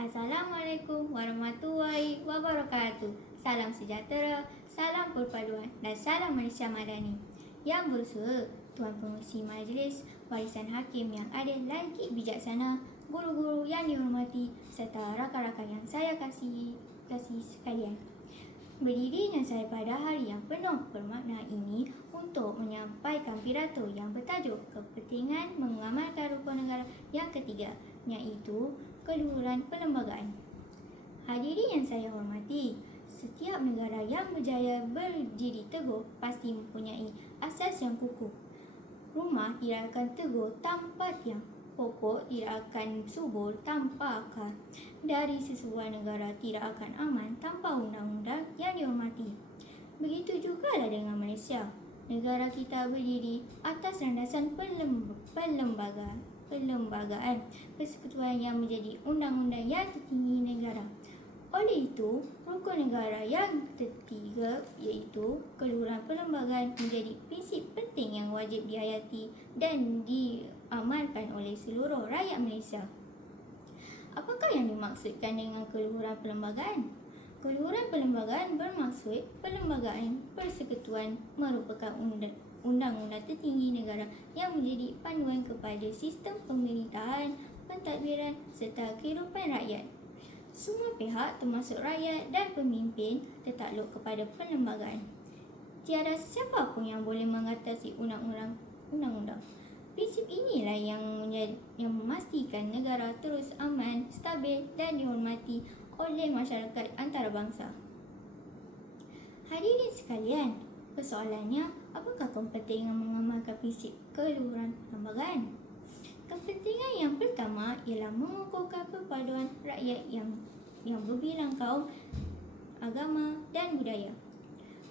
Assalamualaikum warahmatullahi wabarakatuh. Salam sejahtera, salam perpaduan dan salam Malaysia Madani. Yang bersua Tuan Pengerusi Majlis, Barisan Hakim yang adil lagi bijaksana, guru-guru yang dihormati serta rakan-rakan yang saya kasihi sekalian. Berdirinya saya pada hari yang penuh bermakna ini untuk menyampaikan pidato yang bertajuk kepentingan mengamalkan rukun negara yang ketiga, iaitu keluhuran perlembagaan. Hadirin yang saya hormati, setiap negara yang berjaya berdiri teguh pasti mempunyai asas yang kukuh. Rumah tidak akan teguh tanpa tiang, pokok tidak akan subur tanpa akar. Dari sesebuah negara tidak akan aman tanpa undang-undang yang dihormati. Begitu jugalah dengan Malaysia. Negara kita berdiri atas landasan perlembagaan, persekutuan yang menjadi undang-undang yang tertinggi negara. Oleh itu, rukun negara yang ketiga iaitu keluhuran perlembagaan menjadi prinsip penting yang wajib dihayati dan diamalkan oleh seluruh rakyat Malaysia. Apakah yang dimaksudkan dengan keluhuran perlembagaan? Keluhuran perlembagaan bermaksud perlembagaan persekutuan merupakan undang-undang tertinggi negara yang menjadi panduan kepada sistem pemerintahan, pentadbiran serta kehidupan rakyat. Semua pihak termasuk rakyat dan pemimpin tertakluk kepada perlembagaan. Tiada sesiapa pun yang boleh mengatasi undang-undang. Prinsip inilah yang memastikan negara terus aman, stabil dan dihormati oleh masyarakat antarabangsa. Hadirin sekalian, persoalannya, apakah kepentingan mengamalkan prinsip keluhuran perlembagaan? Kepentingan yang pertama ialah mengukuhkan perpaduan rakyat yang berbilang kaum, agama dan budaya.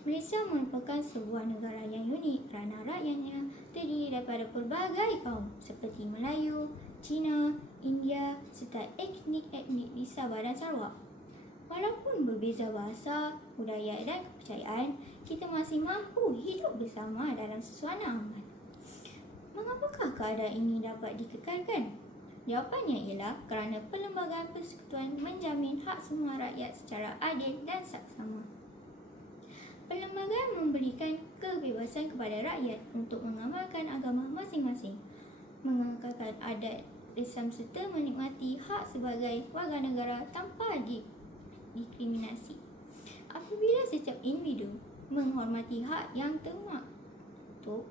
Malaysia merupakan sebuah negara yang unik kerana rakyatnya terdiri daripada pelbagai kaum seperti Melayu, Cina, India serta etnik-etnik di Sabah dan Sarawak. Walaupun berbeza bahasa, budaya dan kepercayaan, kita masih mampu hidup bersama dalam suasana aman. Mengapakah keadaan ini dapat dikekalkan? Jawapannya ialah kerana perlembagaan persekutuan menjamin hak semua rakyat secara adil dan saksama. Perlembagaan memberikan kebebasan kepada rakyat untuk mengamalkan agama masing-masing, mengekalkan adat Islam serta menikmati hak sebagai warga negara tanpa diskriminasi. Apabila setiap individu menghormati hak yang termaktub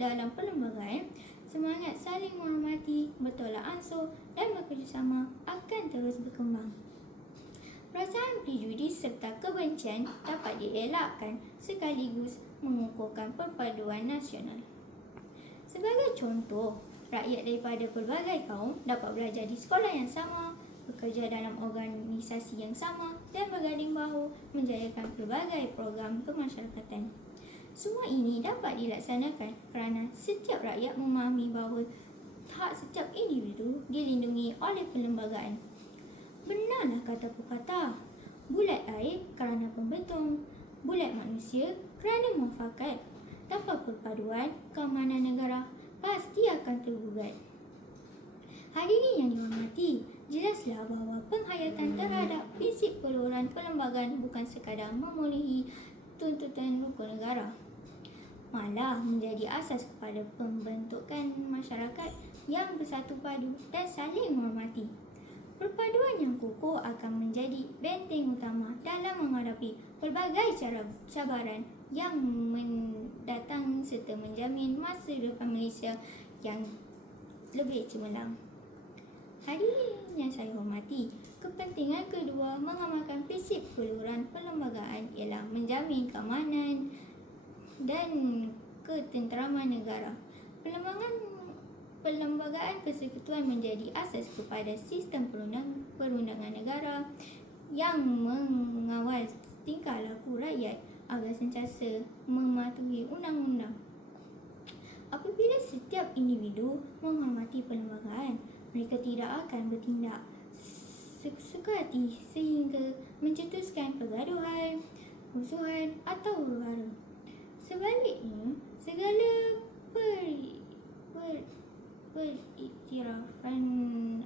dalam perlembagaan, semangat saling menghormati, bertolak ansur dan bekerjasama akan terus berkembang. Perasaan prejudis serta kebencian dapat dielakkan sekaligus mengukuhkan perpaduan nasional. Sebagai contoh, rakyat daripada pelbagai kaum dapat belajar di sekolah yang sama, bekerja dalam organisasi yang sama dan berganding bahu menjayakan pelbagai program kemasyarakatan. Semua ini dapat dilaksanakan kerana setiap rakyat memahami bahawa hak setiap individu dilindungi oleh perlembagaan. Benarlah kata pepatah, bulat air kerana pembetung, bulat manusia kerana muafakat. Tanpa perpaduan, keamanan negara pasti akan tergugat. Hadirin yang dihormati, jelaslah bahawa penghayatan terhadap prinsip keluhuran perlembagaan bukan sekadar memenuhi tuntutan rukun negara, malah menjadi asas kepada pembentukan masyarakat yang bersatu padu dan saling menghormati. Perpaduan yang kukuh akan menjadi benteng utama dalam menghadapi pelbagai cabaran yang mendatang serta menjamin masa depan Malaysia yang lebih cemerlang. Hadirin yang saya hormati, kepentingan kedua mengamalkan prinsip keluhuran perlembagaan ialah menjamin keamanan dan ketenteraman negara. Perlembagaan persekutuan menjadi asas kepada sistem perundangan negara yang mengawal tingkah laku rakyat agar sentiasa mematuhi undang-undang. Apabila setiap individu menghormati perlembagaan, mereka tidak akan bertindak sesuka hati sehingga mencetuskan pergaduhan, musuhan atau huru-hara. Sebaliknya, segala periktirafan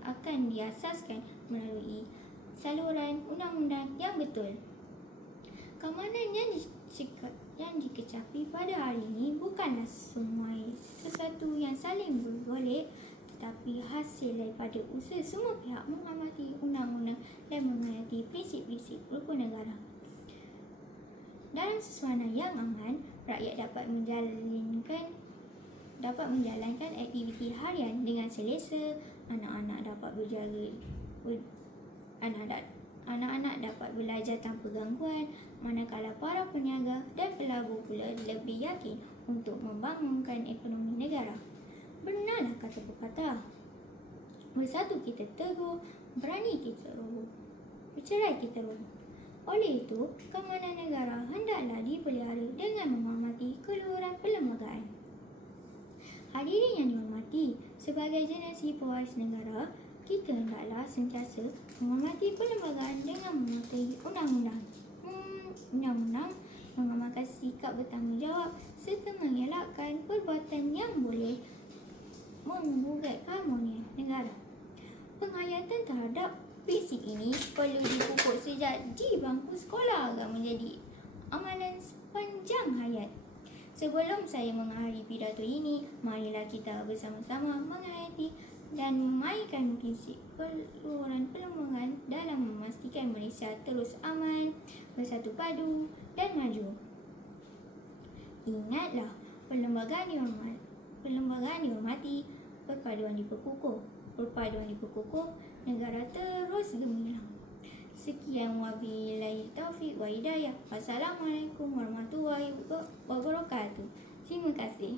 akan diasaskan melalui saluran undang-undang yang betul. Keamanan yang dikecapi pada hari ini bukanlah semua sesuatu yang saling bergolek, tetapi hasil daripada usaha semua pihak menghormati undang-undang dan menghayati prinsip-prinsip rukun negara. Dalam suasana yang aman, rakyat dapat menjalankan aktiviti harian dengan selesa, anak-anak dapat belajar tanpa gangguan, manakala para peniaga dan pelabur pula lebih yakin untuk membangunkan ekonomi negara. Benarlah kata pepatah, bersatu kita teguh, berani kita roboh, bercerai kita roboh. Oleh itu, keamanan negara hendaklah dipelihara dengan menghormati keluhuran perlembagaan. Hadirin yang dihormati, sebagai generasi pewaris negara, kita hendaklah sentiasa menghormati perlembagaan dengan mematuhi undang-undang, mengamalkan sikap bertanggungjawab serta mengelakkan perbuatan yang boleh menggugat keharmonian negara. Penghayatan terhadap prinsip ini perlu dipupuk sejak di bangku sekolah agar menjadi amalan sepanjang hayat. Sebelum saya mengakhiri pidato ini, marilah kita bersama-sama menghayati dan memainkan prinsip keluhuran perlembagaan dalam memastikan Malaysia terus aman, bersatu padu dan maju. Ingatlah, perlembagaan dihormati, perpaduan diperkukuh, negara terus gemilang. Sekian, wabillahi taufiq wa hidayah. Wassalamualaikum warahmatullahi wabarakatuh. Terima kasih.